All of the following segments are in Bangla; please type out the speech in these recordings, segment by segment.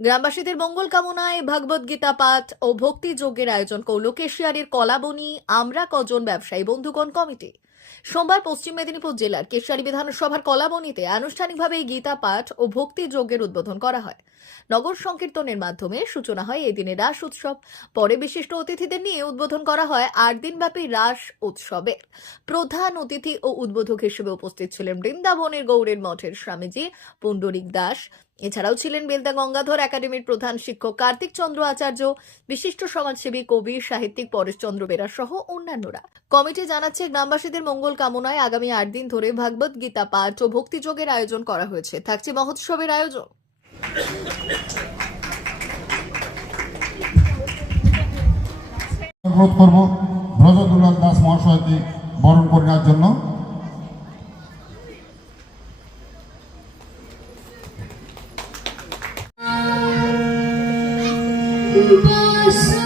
গ্রামবাসীদের মঙ্গল কামনায় ভগবদ গীতা পাঠ ও ভক্তি যজ্ঞের আয়োজন করল কেশিয়ারের কলাবনী আমরা কজন ব্যবসায়ী বন্ধুগণ কমিটি। সোমবার পশ্চিম মেদিনীপুর জেলার কেশিয়ারি বিধানসভার কলাবনীতে আনুষ্ঠানিকভাবে এই গীতা পাঠ ও ভক্তি যজ্ঞের উদ্বোধন করা হয়। নগর সংকীর্তনের মাধ্যমে সূচনা হয় এই দিনে রাস উৎসব। পরে বিশিষ্ট অতিথিদের নিয়ে উদ্বোধন করা হয় আট দিনব্যাপী রাস উৎসবের প্রধান অতিথি ও উদ্বোধক হিসেবে উপস্থিত ছিলেন বৃন্দাবনের গৌরের মঠের স্বামীজি পুণ্ডরিক দাস এছাড়াও ছিলেন বেলদা গঙ্গাধর একাডেমির প্রধান শিক্ষক কার্তিক চন্দ্র আচার্য, বিশিষ্ট সমাজসেবী, কবি, সাহিত্যিক পরেশচন্দ্র বেরা সহ অন্যান্যরা। কমিটি জানাচ্ছে, গ্রামবাসীদের মঙ্গল কামনায় আগামী আট দিন ধরে ভাগবত গীতা পাঠ ও ভক্তিযোগের আয়োজন করা হয়েছে। থাকছে মহোৎসবের আয়োজন। অনুরোধ করব ব্রজদুলাল দাস মহাশয়কে বরণ করে জন্য। वासुदेवाय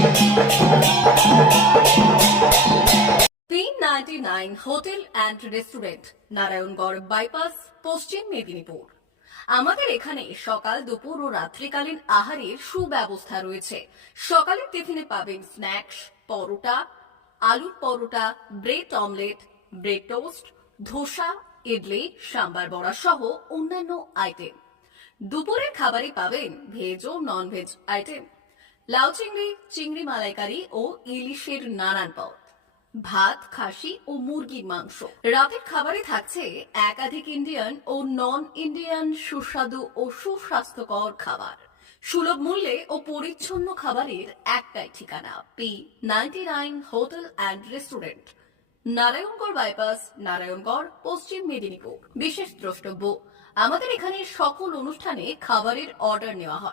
99 hotel and restaurant, Narayangarh bypass, Paschim Medinipur. আমাদের এখানে সকাল, দুপুর ও রাত্রিকালীন আহারের সুব্যবস্থা রয়েছে। সকালের টিফিনে পাবেন স্ন্যাক্স, পরোটা, আলুর paratha, bread omelette, bread toast, dosa, idli, sambar vada সহ অন্যান্য আইটেম। দুপুরের খাবারে পাবেন ভেজ ও নন ভেজ আইটেম। লাউ চিংড়ি চিংড়ি মালাইকারি ও ইলিশের নানান পদ। ভাত, খাসি ও মুরগির মাংস। রাতের খাবারে থাকছে একাধিক ইন্ডিয়ান ও নন ইন্ডিয়ান সুস্বাদু ও সুস্বাস্থ্যকর খাবার। সুলভ মূল্যে ও পরিচ্ছন্ন খাবারের একটাই ঠিকানা, P ninety nine hotel and restaurant. Narayangarh bypass, Narayangarh, Paschim Medinipur. বিশেষ দ্রষ্টব্য, আমাদের এখানে সকল অনুষ্ঠানে খাবারের অর্ডার নেওয়া হয়।